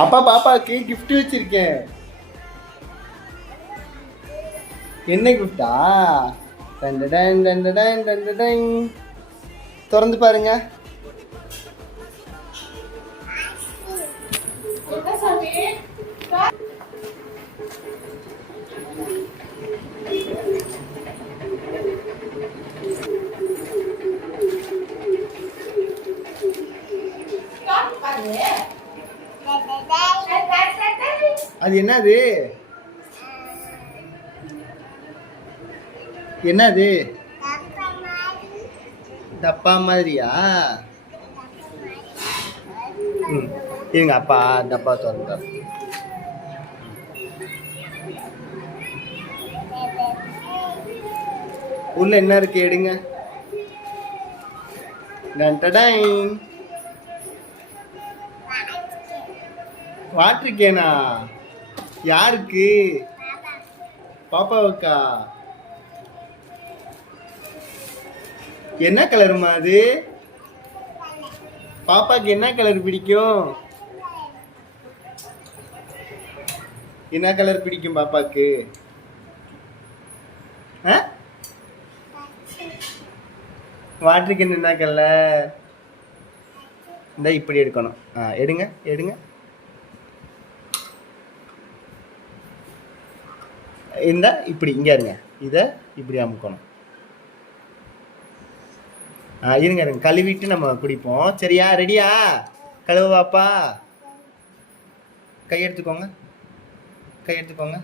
அப்பா பாப்பாக்கு கிஃப்ட் வச்சிருக்கேன். என்ன கிஃப்டா? திறந்து பாருங்க. அது என்னது? என்னது? டப்பா மாதிரியா? இருங்க அப்பா டப்பா திறந்தார். உள்ள என்ன இருக்கு எடுங்க. வாட்டர் கேனா? யாருக்கு? பாப்பாவுக்கா? என்ன கலருமா அது? பாப்பாக்கு என்ன கலர் பிடிக்கும்? என்ன கலர் பிடிக்கும் பாப்பாக்கு? வாட்டர் கேன் என்ன கலர்? இந்த இப்படி எடுக்கணும். எடுங்க எடுங்க. இந்த இப்படி இங்க இருங்க. இதை இப்படி அமுக்கணும். இருங்க இருங்க, கழுவிட்டு நம்ம குடிப்போம். சரியா? ரெடியா? கழுவாப்பா. கை எடுத்துக்கோங்க, கை எடுத்துக்கோங்க.